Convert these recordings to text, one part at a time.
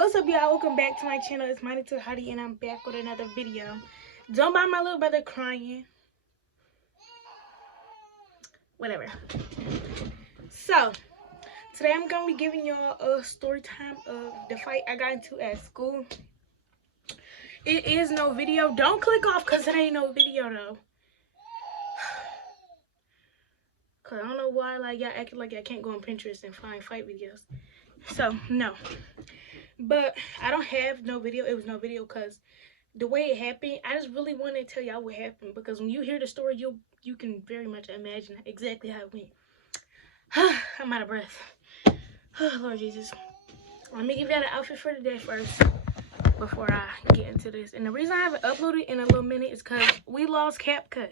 What's up, y'all? Welcome back to my channel. It's Mighty to Hardy, and I'm back with another video. Don't mind my little brother crying. Whatever. So, today I'm going to be giving y'all a story time of the fight I got into at school. It is no video. Don't click off because it ain't no video, though. Because I don't know why y'all acting like I can't go on Pinterest and find fight videos. So, no. But I don't have no video. It was no video because the way it happened, I just really wanted to tell y'all what happened, because when you hear the story, you can very much imagine exactly how it went. I'm out of breath. Lord Jesus. Let me give y'all the outfit for today first before I get into this. And the reason I haven't uploaded in a little minute is because we lost CapCut.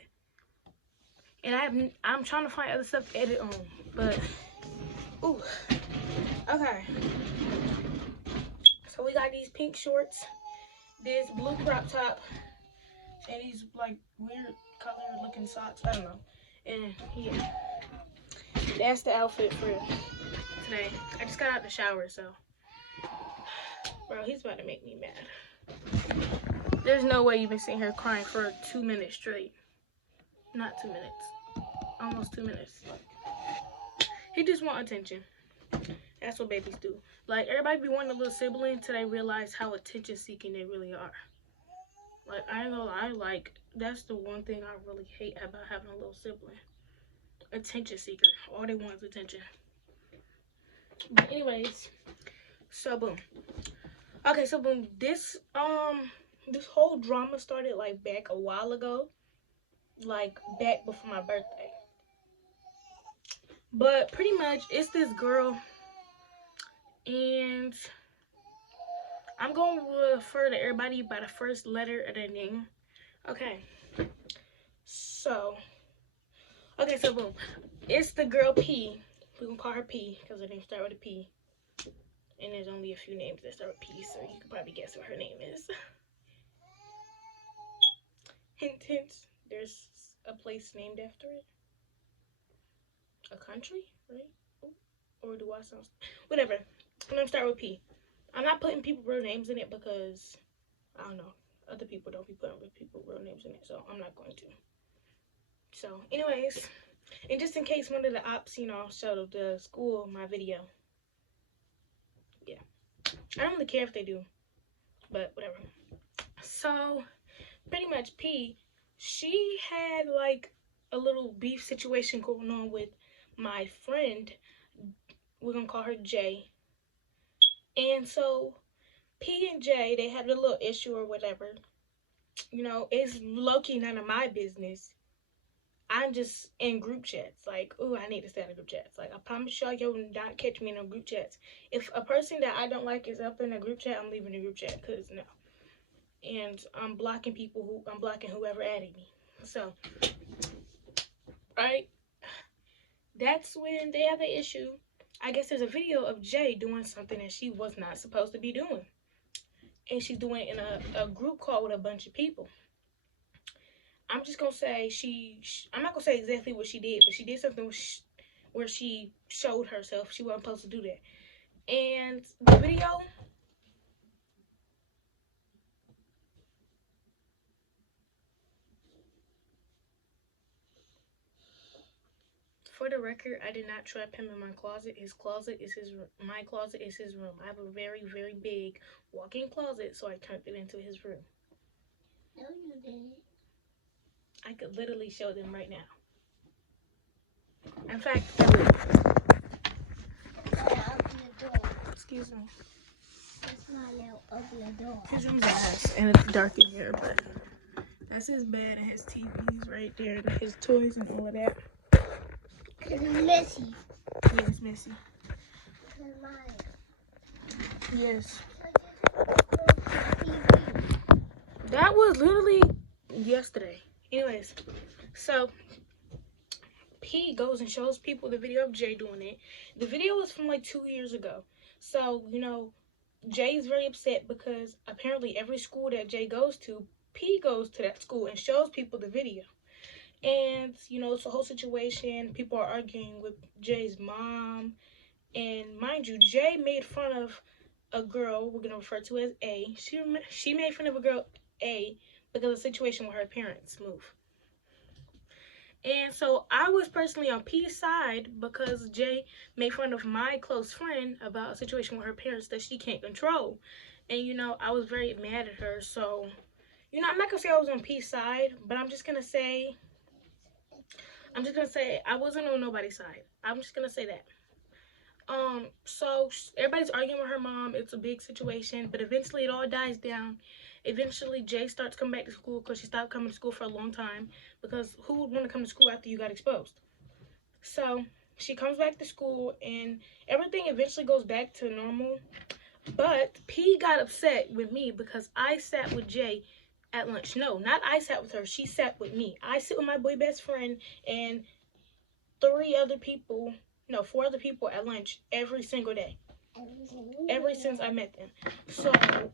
And I'm trying to find other stuff to edit on. But, ooh. Okay. So we got these pink shorts, this blue crop top, and these weird color looking socks. I don't know. And yeah, that's the outfit for today. I just got out the shower, so bro, he's about to make me mad. There's no way you've been sitting here crying for 2 minutes straight. Not 2 minutes. Almost 2 minutes. He just want attention. That's what babies do. Everybody be wanting a little sibling till they realize how attention seeking they really are. I ain't gonna lie, that's the one thing I really hate about having a little sibling. Attention seeker. All they want is attention. But anyways, so boom. Okay, so boom, this whole drama started back a while ago. Back before my birthday. But pretty much it's this girl, and I'm going to refer to everybody by the first letter of their name. Okay. So boom. It's the girl P. We can call her P because her name starts with a P. And there's only a few names that start with P, so you can probably guess what her name is. Hint, hint. There's a place named after it. A country, right? Or do I sound... Whatever. I'm going to start with P. I'm not putting people real names in it because, I don't know, other people don't be putting people real names in it, so I'm not going to. So, anyways, and just in case one of the ops, showed the school my video. Yeah. I don't really care if they do, but whatever. So, pretty much P, she had a little beef situation going on with my friend. We're gonna call her J. And so P and J, they had a little issue or whatever. It's low-key none of my business. I'm just in group chats. Ooh, I need to stay in group chats. I promise y'all, you'll not catch me in no group chats. If a person that I don't like is up in a group chat, I'm leaving the group chat, because no. And I'm blocking whoever added me. So, right? That's when they have an issue. I guess there's a video of Jay doing something that she was not supposed to be doing. And she's doing it in a group call with a bunch of people. I'm just going to say I'm not going to say exactly what she did, but she did something where she showed herself. She wasn't supposed to do that. And the video... For the record, I did not trap him in my closet. His closet is my closet is his room. I have a very, very big walk-in closet, so I turned it into his room. No, you didn't. I could literally show them right now. In fact, I will. Open the door. Excuse me. That's my little open the door. His room's a mess, and it's dark in here, but that's his bed and his TVs right there, and his toys and all of that. It's messy. Yeah, it's messy. Yes. That was literally yesterday. Anyways, so P goes and shows people the video of Jay doing it. The video was from 2 years ago. So, Jay's very upset because apparently every school that Jay goes to, P goes to that school and shows people the video. And, it's a whole situation. People are arguing with Jay's mom. And mind you, Jay made fun of a girl we're gonna refer to as A. She made fun of a girl A because of the situation with her parents move. And so I was personally on P's side because J made fun of my close friend about a situation with her parents that she can't control. And I was very mad at her. So, I'm not gonna say I was on P's side, but I'm just gonna say I wasn't on nobody's side. I'm just gonna say that. So everybody's arguing with her mom. It's a big situation, but eventually it all dies down. Eventually, Jay starts coming back to school because she stopped coming to school for a long time. Because who would want to come to school after you got exposed? So she comes back to school, and everything eventually goes back to normal. But P got upset with me because I sat with Jay at lunch. No, not I sat with her. She sat with me. I sit with my boy best friend and 4 other people at lunch every single day. Ever since I met them. So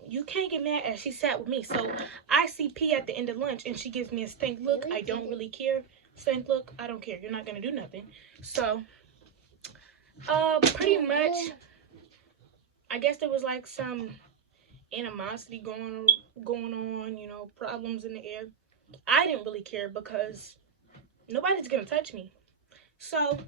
you can't get mad at she sat with me. So I see P at the end of lunch and she gives me a stink look. I don't really care. Stink look, I don't care. You're not gonna do nothing. So pretty much I guess there was like some animosity going on, problems in the air. I didn't really care because nobody's gonna touch me. So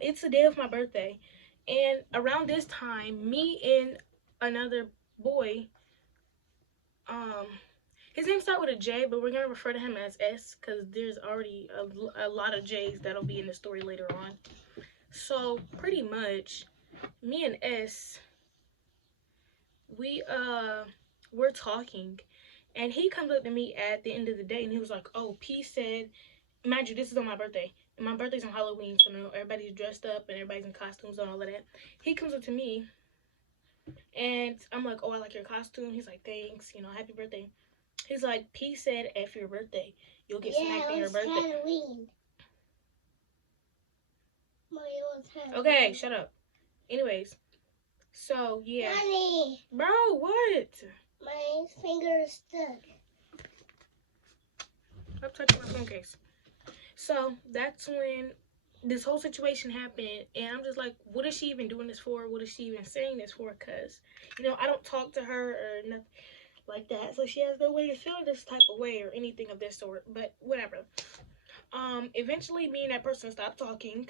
it's the day of my birthday, and around this time, me and another boy, his name starts with a J, but we're gonna refer to him as S because there's already a lot of J's that'll be in the story later on. So pretty much, me and S, we're talking, and he comes up to me at the end of the day, and he was like, "Oh, P said, mind you, this is on my birthday. And my birthday's on Halloween, so everybody's dressed up and everybody's in costumes and all of that." He comes up to me, and I'm like, "Oh, I like your costume." He's like, "Thanks, happy birthday." He's like, "P said after your birthday, you'll get smacked on your birthday." Halloween. Okay, shut up. Anyways, so yeah. Mommy. Bro, what? My finger is stuck. Stop touching my phone case. So that's when this whole situation happened, and I'm just like, what is she even doing this for? What is she even saying this for? Because, I don't talk to her or nothing like that, so she has no way to feel this type of way or anything of this sort, but whatever. Eventually, me and that person stopped talking.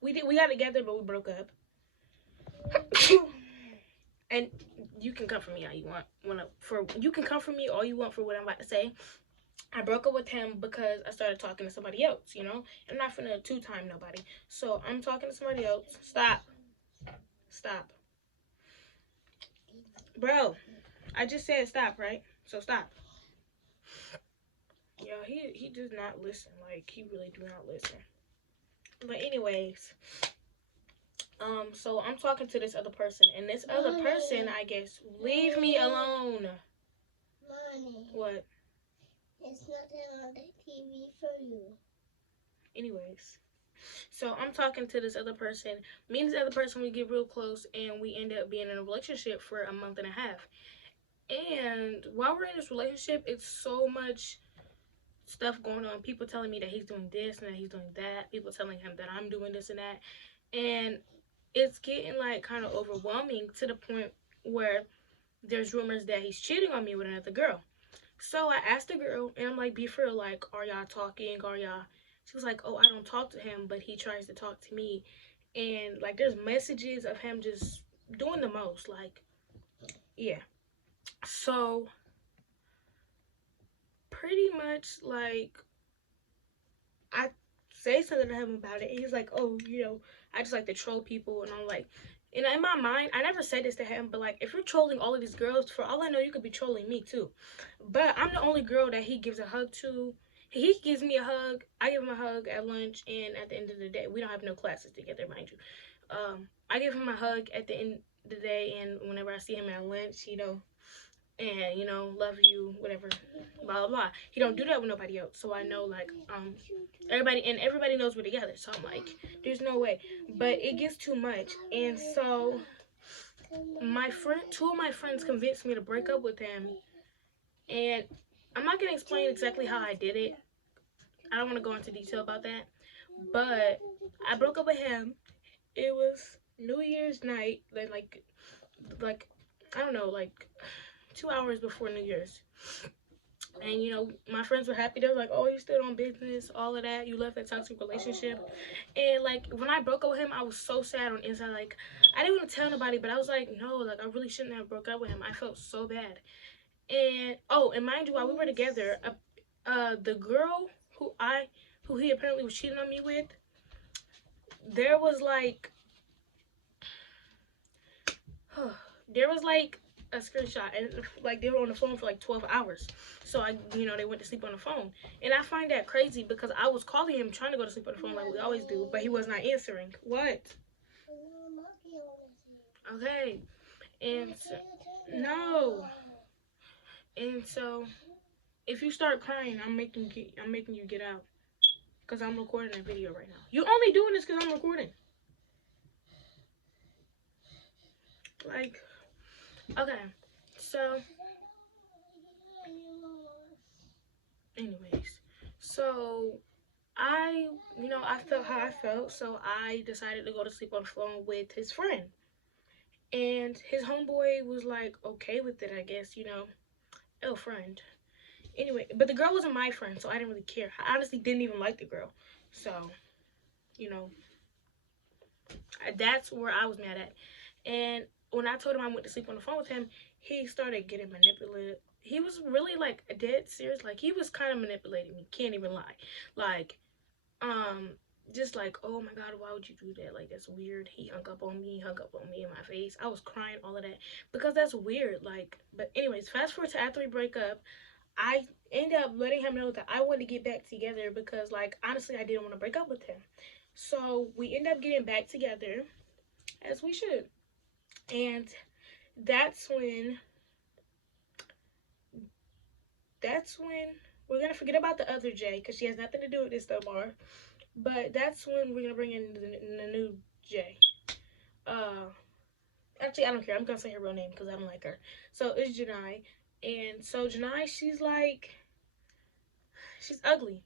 We got together, but we broke up. And you can come for me all you want. You can come for me all you want for what I'm about to say. I broke up with him because I started talking to somebody else, I'm not finna two-time nobody. So I'm talking to somebody else. Stop. Bro, I just said stop, right? So stop. Yeah, he does not listen. Like, he really do not listen. But anyways, so I'm talking to this other person, and this other person, I guess, leave me alone. Mommy. What? It's nothing on the TV for you. Anyways, so I'm talking to this other person. Me and this other person, we get real close, and we end up being in a relationship for a month and a half. And while we're in this relationship, it's so much stuff going on. People telling me that he's doing this and that he's doing that. People telling him that I'm doing this and that. And it's getting like kind of overwhelming to the point where there's rumors that he's cheating on me with another girl. So I asked the girl, and I'm like, be for real, like, are y'all talking? She was like, oh, I don't talk to him, but he tries to talk to me. And like, there's messages of him just doing the most. Like, yeah. So pretty much, like, I say something to him about it, and he's like, oh, I just like to troll people. And I'm like, in my mind, I never said this to him, but like, if you're trolling all of these girls, for all I know, you could be trolling me too. But I'm the only girl that he gives a hug to. He gives me a hug, I give him a hug at lunch, and at the end of the day, we don't have no classes together, mind you. I give him a hug at the end of the day, and whenever I see him at lunch, and love you, whatever, blah blah blah. He don't do that with nobody else, so I know, like, everybody knows we're together, so I'm like, there's no way. But it gets too much, and so two of my friends convinced me to break up with him, and I'm not gonna explain exactly how I did it. I don't want to go into detail about that, but I broke up with him. It was New Year's night, like I don't know, like 2 hours before New Year's. And you know, my friends were happy. They were like, "Oh, you still on business, all of that. You left that toxic relationship." And like when I broke up with him, I was so sad on the inside. Like I didn't want to tell nobody, but I was like, "No, like I really shouldn't have broke up with him. I felt so bad." And oh, and mind you, while we were together, the girl who he apparently was cheating on me with, there was like, there was like a screenshot, and like they were on the phone for like 12 hours. So they went to sleep on the phone, and I find that crazy because I was calling him trying to go to sleep on the phone like we always do, but he was not answering. What? Okay, and so, no, and so if you start crying, I'm making you get out because I'm recording a video right now. You only doing this because I'm recording. Like, okay, so anyways, so I felt how I felt, so I decided to go to sleep on the phone with his friend. And his homeboy was like okay with it, I guess, oh, friend. Anyway, but the girl wasn't my friend, so I didn't really care. I honestly didn't even like the girl. So, you know, that's where I was mad at. And when I told him I went to sleep on the phone with him, he started getting manipulative. He was really like dead serious. Like he was kind of manipulating me. Can't even lie. Like, just like, oh my god, why would you do that? Like that's weird. He hung up on me in my face. I was crying, all of that, because that's weird. Like, but anyways, fast forward to after we break up, I ended up letting him know that I wanted to get back together because, like, honestly, I didn't want to break up with him. So we ended up getting back together, as we should. And that's when we're gonna forget about the other J because she has nothing to do with this no more. But that's when we're gonna bring in the new J. Actually, I don't care. I'm gonna say her real name because I don't like her. So it's Janai, and so Janai, she's ugly.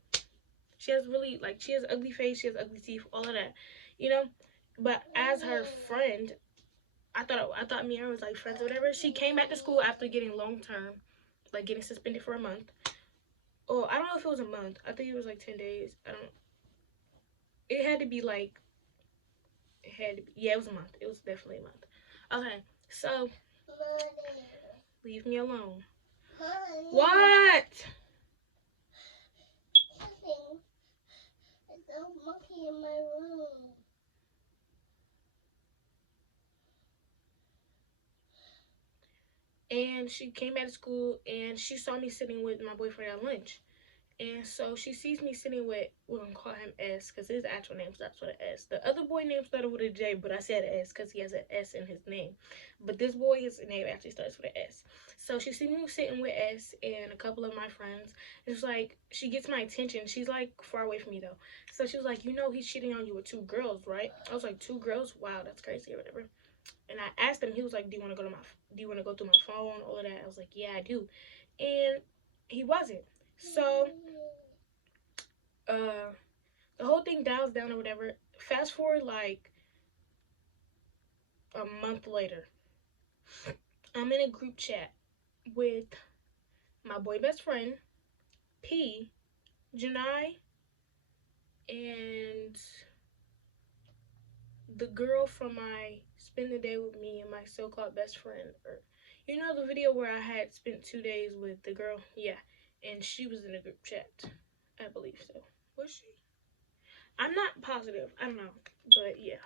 She has ugly face. She has ugly teeth. All of that, you know. But as her friend, I thought me and her was like friends or whatever. She came back to school after getting long term, like getting suspended for a month. Oh, I don't know if it was a month. I think it was like 10 days. I don't. It had to be like. It had to be. Yeah, it was a month. It was definitely a month. Okay, so leave me alone. What? There's a monkey in my room. And she came back to school and she saw me sitting with my boyfriend at lunch. And so she sees me sitting with, we're gonna call him S because his actual name starts with an S. The other boy name started with a J, but I said S because he has an S in his name. But this boy, his name actually starts with an S. So she sees me sitting with S and a couple of my friends. It's like, she gets my attention. She's like far away from me though. So she was like, he's cheating on you with 2 girls, right? I was like, 2 girls? Wow, that's crazy or whatever. And I asked him, he was like, do you want to go through my phone, all of that? I was like, yeah, I do. And he wasn't. So the whole thing dials down or whatever. Fast forward like a month later, I'm in a group chat with my boy best friend, P, Janai, and the girl from my spend the day with me and my so-called best friend. Or the video where I had spent 2 days with the girl? Yeah. And she was in a group chat. I believe so. Was she? I'm not positive. I don't know. But yeah.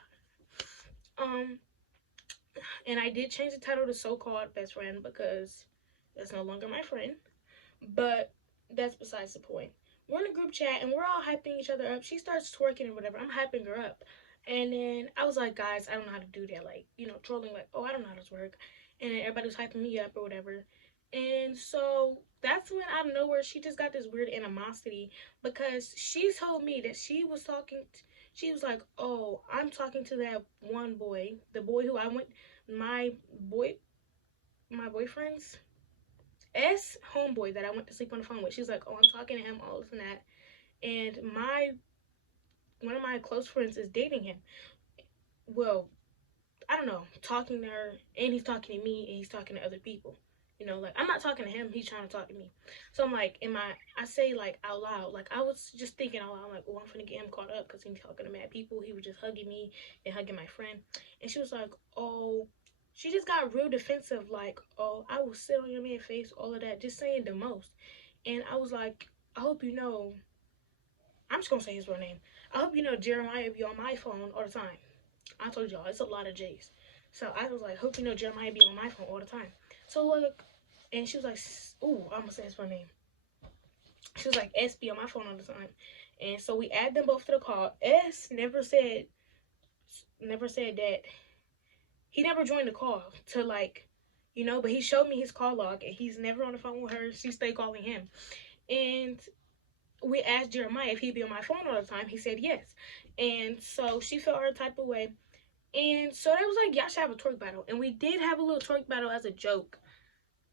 And I did change the title to so-called best friend because that's no longer my friend. But that's besides the point. We're in a group chat and we're all hyping each other up. She starts twerking or whatever. I'm hyping her up. And then I was like, guys, I don't know how to do that. Like, trolling, like, oh, I don't know how to twerk. And then everybody was hyping me up or whatever. And so that's when out of nowhere, she just got this weird animosity because she told me that she was like, oh, I'm talking to that one boy, the boy who I went, my boyfriend's S homeboy that I went to sleep on the phone with. She's like, oh, I'm talking to him, all this and that. And one of my close friends is dating him. Well, talking to her, and he's talking to me, and he's talking to other people. You know, like, I'm not talking to him, he's trying to talk to me. So I'm like, I say, like, out loud, like, I was just thinking out loud, like, oh, I'm finna get him caught up, because he's talking to mad people. He was just hugging me and hugging my friend. And she was like, oh, she just got real defensive, like, oh, I will sit on your man's face, all of that, just saying the most. And I was like, I hope you know, I'm just gonna say his real name. I hope you know Jeremiah be on my phone all the time. I told y'all, it's a lot of J's. So I was like, hope you know Jeremiah be on my phone all the time. So look, and she was like, ooh, I'm gonna say his real name. She was like, S be on my phone all the time. And so we add them both to the call. S never said that, he never joined the call to, like, you know, but he showed me his call log, and he's never on the phone with her. She stayed calling him. And we asked Jeremiah if he'd be on my phone all the time. He said yes. And so she felt her type of way. And so they was like, y'all should have a twerk battle. And we did have a little twerk battle as a joke.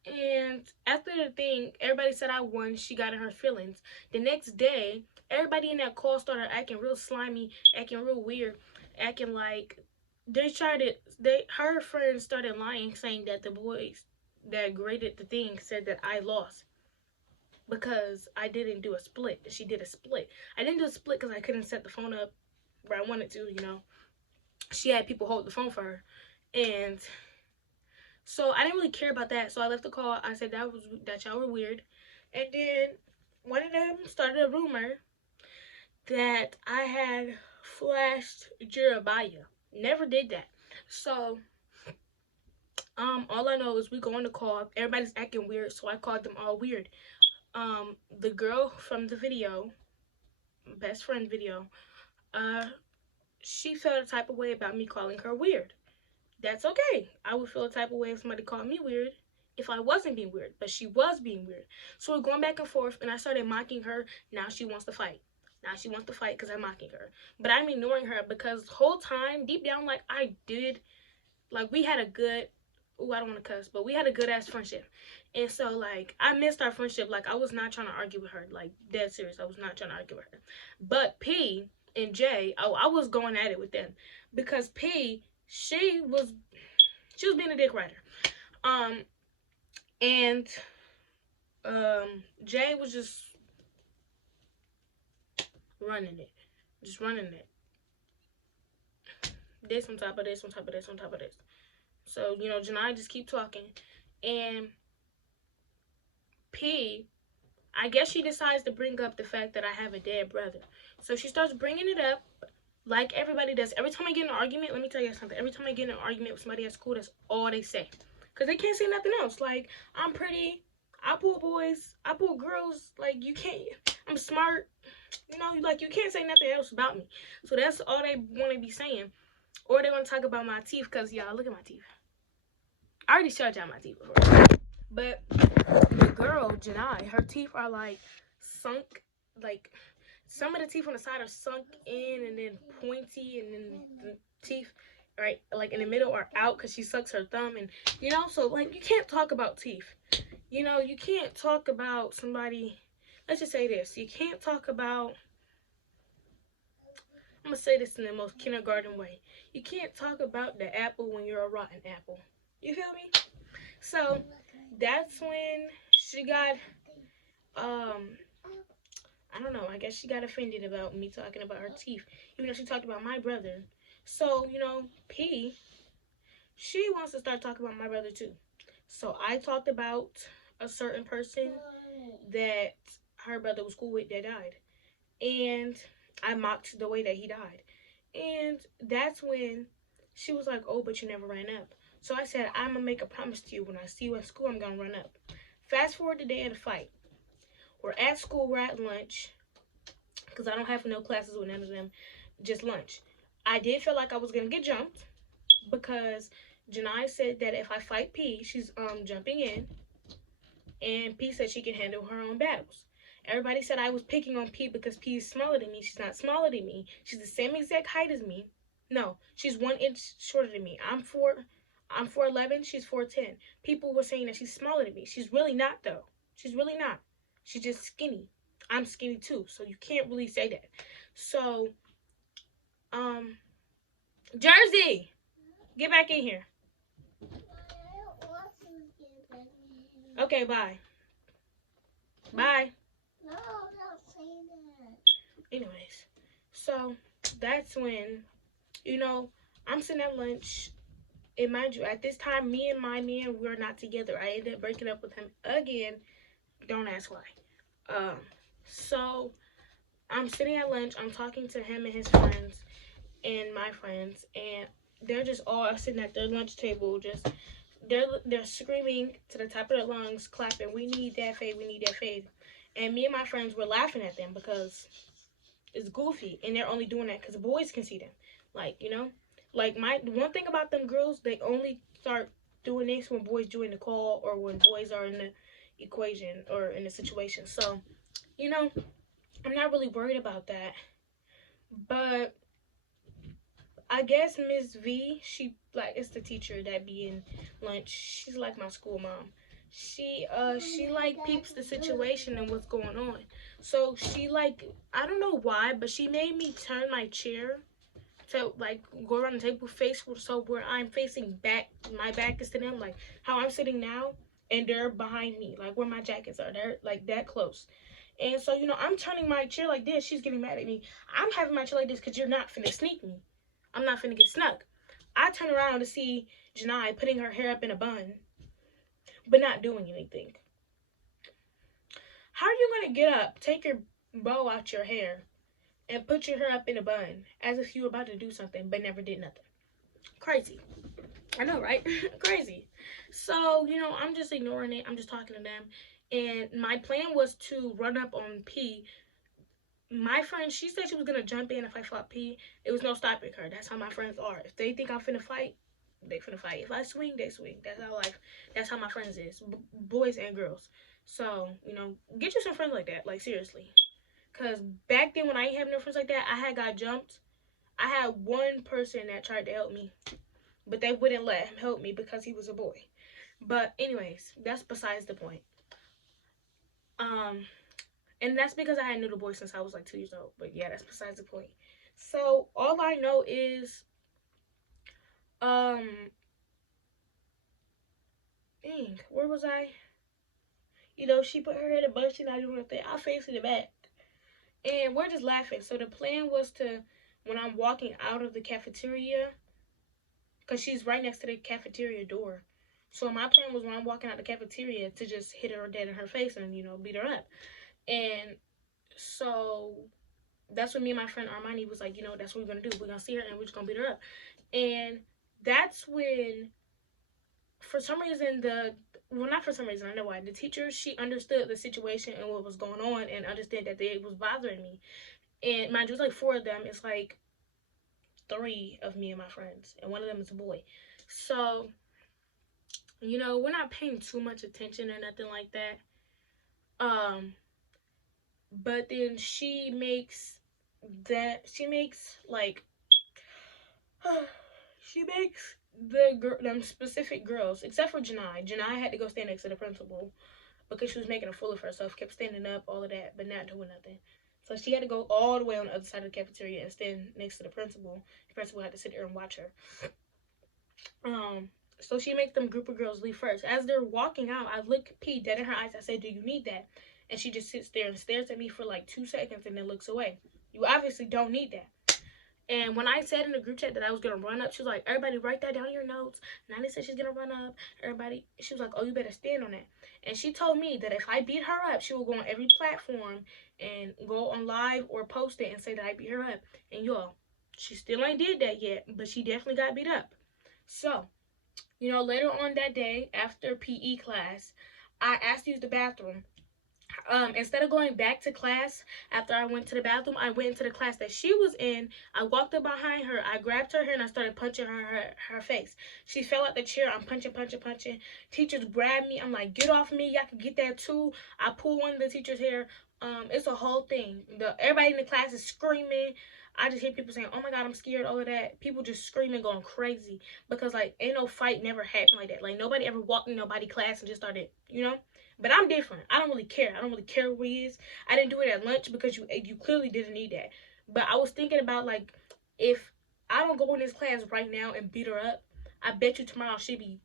And after the thing, everybody said I won. She got in her feelings. The next day, everybody in that call started acting real slimy, acting real weird, acting like her friends started lying, saying that the boys that graded the thing said that I lost because I didn't do a split. She did a split. I didn't do a split because I couldn't set the phone up where I wanted to, you know. She had people hold the phone for her. And so I didn't really care about that. So I left the call. I said that y'all were weird. And then one of them started a rumor that I had flashed Jeremiah. Never did that. So all I know is we go on the call. Everybody's acting weird, so I called them all weird. The girl from the video, best friend video, she felt a type of way about me calling her weird. That's okay. I would feel a type of way if somebody called me weird if I wasn't being weird, but she was being weird. So we're going back and forth, and I started mocking her. Now she wants to fight. Now she wants to fight because I'm mocking her. But I'm ignoring her because the whole time, deep down, like, we had a good, I don't want to cuss, but we had a good-ass friendship. And so, like, I missed our friendship. Like, I was not trying to argue with her. Like, dead serious. I was not trying to argue with her. But P and J, I was going at it with them. Because P, she was being a dick rider. And Jay was just running it. Just running it. This on top of this, on top of this, on top of this. So, you know, Janai just keep talking. And P, I guess she decides to bring up the fact that I have a dead brother. So she starts bringing it up like everybody does. Every time I get in an argument, let me tell you something. Every time I get in an argument with somebody at school, that's all they say. Because they can't say nothing else. Like, I'm pretty, I pull boys, I pull girls. Like, you can't, I'm smart. You know, like, you can't say nothing else about me. So that's all they want to be saying. Or they want to talk about my teeth because, y'all, look at my teeth. I already showed y'all my teeth before. But the girl, Janai, her teeth are, like, sunk. Like, some of the teeth on the side are sunk in and then pointy. And then the teeth, right, like, in the middle are out because she sucks her thumb. And, you know, so, like, you can't talk about teeth. You know, you can't talk about somebody. Let's just say this. You can't talk about, I'm going to say this in the most kindergarten way. You can't talk about the apple when you're a rotten apple. You feel me? So, that's when she got, I don't know, I guess she got offended about me talking about her teeth. Even though she talked about my brother. So, you know, P, she wants to start talking about my brother too. So, I talked about a certain person that her brother was cool with that died. And I mocked the way that he died. And that's when she was like, oh, but you never ran up. So I said, I'm going to make a promise to you. When I see you at school, I'm going to run up. Fast forward the day of the fight. We're at school. We're at lunch. Because I don't have no classes with none of them. Just lunch. I did feel like I was going to get jumped. Because Janai said that if I fight P, she's jumping in. And P said she can handle her own battles. Everybody said I was picking on P because P is smaller than me. She's not smaller than me. She's the same exact height as me. No, she's 1 inch shorter than me. I'm 4'11", she's 4'10". People were saying that she's smaller than me. She's really not, though. She's really not. She's just skinny. I'm skinny, too, so you can't really say that. So, Jersey, get back in here. Okay, bye. Bye. No, don't say that. Anyways, so that's when, you know, I'm sitting at lunch. And mind you, at this time, me and my man, we're not together. I ended up breaking up with him again. Don't ask why. Um, so I'm sitting at lunch. I'm talking to him and his friends and my friends, and they're just all sitting at their lunch table, just they're screaming to the top of their lungs, clapping, "We need that fade, we need that fade." And me and my friends were laughing at them because it's goofy, and they're only doing that because boys can see them. Like, you know, like my one thing about them girls, they only start doing this when boys join the call or when boys are in the equation or in the situation. So, you know, I'm not really worried about that. But I guess Miss V, she like it's the teacher that be in lunch. She's like my school mom. She like peeps the situation and what's going on. So she like I don't know why, but she made me turn my chair to like go around the table face so where I'm facing back, my back is to them, like how I'm sitting now, and they're behind me, like where my jackets are. They're like that close. And so, you know, I'm turning my chair like this. She's getting mad at me. I'm having my chair like this because you're not finna sneak me. I'm not finna get snuck. I turn around to see Janai putting her hair up in a bun, but not doing anything. How are you gonna get up, take your bow out your hair, and put your hair up in a bun as if you were about to do something, but never did nothing? Crazy. I know, right? Crazy. So, you know, I'm just ignoring it. I'm just talking to them. And my plan was to run up on P. My friend, she said she was gonna jump in if I fought P. It was no stopping her. That's how my friends are. If they think I'm finna fight, they finna fight. If I swing, they swing. That's how my friends is, boys and girls. So, you know, get you some friends like that. Like seriously, cause back then when I ain't have no friends like that, I had got jumped. I had one person that tried to help me, but they wouldn't let him help me because he was a boy. But anyways, that's besides the point. Um, and that's because I had knew the boy since I was like 2 years old. But yeah, that's besides the point. So all I know is, um, dang, where was I? You know, she put her head in a bunch and I doing nothing. I facing the back, and we're just laughing. So the plan was to, when I'm walking out of the cafeteria, because she's right next to the cafeteria door. So my plan was when I'm walking out the cafeteria to just hit her dead in her face and, you know, beat her up. And so that's when me and my friend Armani was like, you know, that's what we're gonna do. We're gonna see her and we're just gonna beat her up. And that's when, for some reason, not for some reason, I know why. The teacher, she understood the situation and what was going on and understood that it was bothering me. And mind you, it was like four of them. It's like three of me and my friends, and one of them is a boy. So, you know, we're not paying too much attention or nothing like that. But then she makes like she makes them specific girls, except for Janai. Janai had to go stand next to the principal because she was making a fool of herself, kept standing up, all of that, but not doing nothing. So she had to go all the way on the other side of the cafeteria and stand next to the principal. The principal had to sit there and watch her. So she makes them group of girls leave first. As they're walking out, I look P dead in her eyes. I say, "Do you need that?" And she just sits there and stares at me for like 2 seconds and then looks away. You obviously don't need that. And when I said in the group chat that I was gonna run up, she was like, "Everybody write that down in your notes." Nani said she's gonna run up. Everybody, she was like, "Oh, you better stand on that." And she told me that if I beat her up, she will go on every platform and go on live or post it and say that I beat her up. And y'all, she still ain't did that yet, but she definitely got beat up. So, you know, later on that day after PE class, I asked to use the bathroom. Instead of going back to class after I went to the bathroom, I went into the class that she was in. I walked up behind her, I grabbed her hair, and I started punching her face. She fell out the chair. I'm punching. Teachers grabbed me. I'm like, "Get off me! Y'all can get that too." I pull one of the teachers' hair. It's a whole thing. Everybody in the class is screaming. I just hear people saying, "Oh my God, I'm scared," all of that. People just screaming, going crazy. Because, like, ain't no fight never happened like that. Like, nobody ever walked in nobody's class and just started, you know? But I'm different. I don't really care. I don't really care who he is. I didn't do it at lunch because you clearly didn't need that. But I was thinking about, like, if I don't go in this class right now and beat her up, I bet you tomorrow she'll be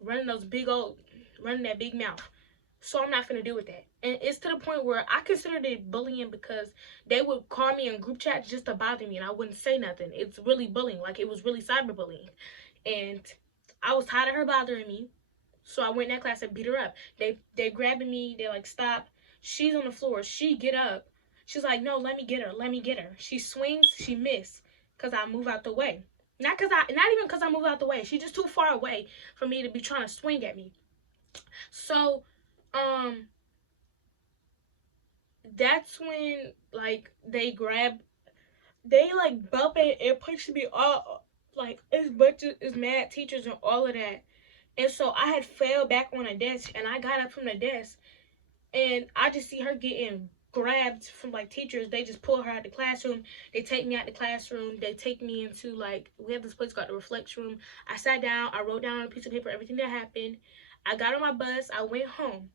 running those big old running that big mouth. So I'm not finna deal with that. And it's to the point where I considered it bullying because they would call me in group chats just to bother me and I wouldn't say nothing. It's really bullying. Like, it was really cyberbullying. And I was tired of her bothering me. So I went in that class and beat her up. They grabbing me. They like, stop. She's on the floor. She get up. She's like, no, let me get her. Let me get her. She swings. She missed because I move out the way. Not even because I move out the way. She's just too far away for me to be trying to swing at me. So, that's when, like, they like bump it and push me all, like, it's mad teachers and all of that. And so I had fell back on a desk and I got up from the desk and I just see her getting grabbed from like teachers. They just pull her out the classroom. They take me out the classroom. They take me into, like, we have this place called the reflex room. I sat down. I wrote down on a piece of paper everything that happened. I got on my bus. I went home.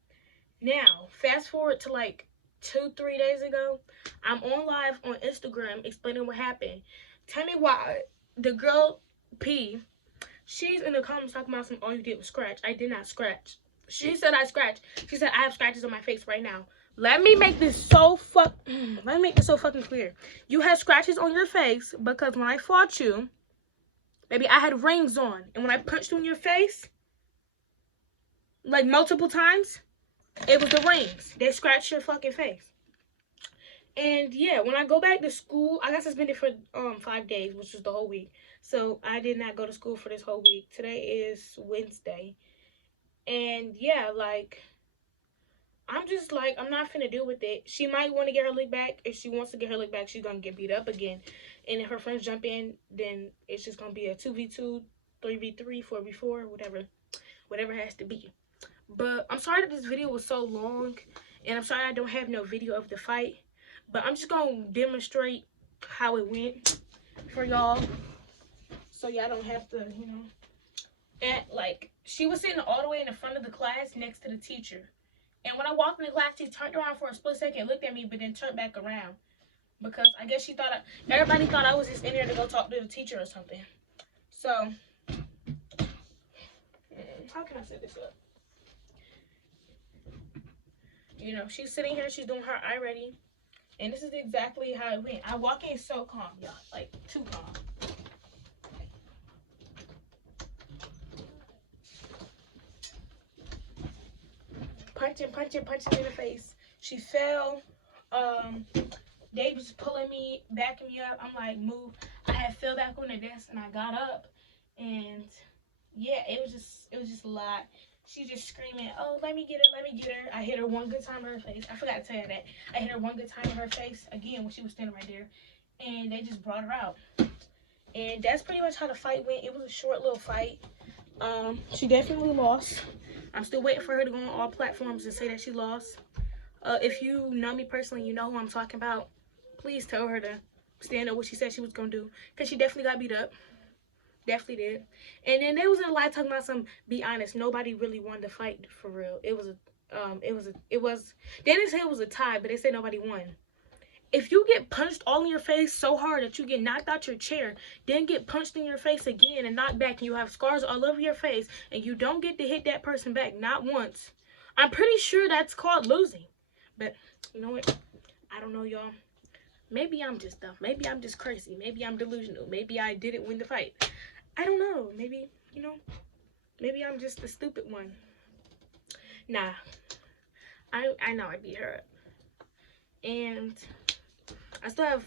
Now, fast forward to like 2-3 days ago, I'm on live on Instagram explaining what happened. Tell me why the girl P, she's in the comments talking about all you did was scratch. I did not scratch. She said I scratched. She said I have scratches on my face right now. Let me make this so fucking clear. You had scratches on your face because when I fought you, maybe I had rings on, and when I punched you in your face, like multiple times, it was the rings. They scratched your fucking face. And yeah, when I go back to school, I got suspended for 5 days, which was the whole week. So I did not go to school for this whole week. Today is Wednesday. And yeah, like, I'm just like, I'm not finna deal with it. She might want to get her lick back. If she wants to get her lick back, she's gonna get beat up again. And if her friends jump in, then it's just gonna be a 2v2, 3v3, 4v4, whatever it has to be. But I'm sorry that this video was so long, and I'm sorry I don't have no video of the fight. But I'm just gonna demonstrate how it went for y'all, so y'all don't have to, you know. And like, she was sitting all the way in the front of the class next to the teacher. And when I walked in the class, she turned around for a split second, looked at me, but then turned back around. Because I guess she thought, everybody thought I was just in there to go talk to the teacher or something. So, how can I set this up? You know, she's sitting here, she's doing her eye ready. And this is exactly how it went. I walk in so calm, y'all. Like, too calm. Punching in the face. She fell. They was pulling me, backing me up. I'm like, move. I had fell back on the desk and I got up. And yeah, it was just a lot. She just screaming, oh, let me get her. I hit her one good time in her face. I forgot to tell you that. I hit her one good time in her face, again, when she was standing right there. And they just brought her out. And that's pretty much how the fight went. It was a short little fight. She definitely lost. I'm still waiting for her to go on all platforms and say that she lost. If you know me personally, you know who I'm talking about. Please tell her to stand up what she said she was going to do. Because she definitely got beat up. Definitely did. And then they was in a live talking about some, be honest, nobody really wanted to fight for real. They didn't say it was a tie, but they said nobody won. If you get punched all in your face so hard that you get knocked out your chair, then get punched in your face again and knocked back, and you have scars all over your face, and you don't get to hit that person back, not once, I'm pretty sure that's called losing. But you know what? I don't know, y'all. Maybe I'm just dumb. Maybe I'm just crazy. Maybe I'm delusional. Maybe I didn't win the fight. I don't know. Maybe, you know, maybe I'm just the stupid one. Nah. I know I beat her up. And I still have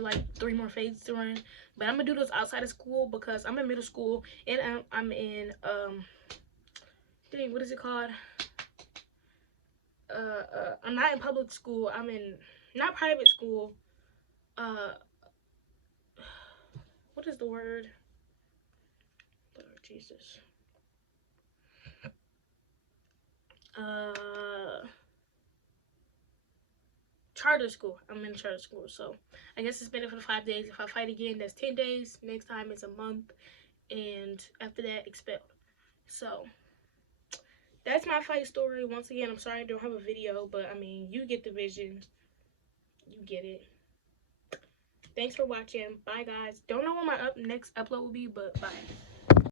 like 3 more phases to run, but I'm gonna do those outside of school because I'm in middle school and I'm in dang, what is it called? I'm not in public school. I'm in not private school. What is the word? Lord Jesus. Charter school. I'm in charter school, so I guess it's been for 5 days. If I fight again, that's 10 days. Next time is a month, and after that, expelled. So that's my fight story. Once again, I'm sorry I don't have a video, but I mean, you get the vision. You get it. Thanks for watching. Bye, guys. Don't know when my next upload will be, but bye.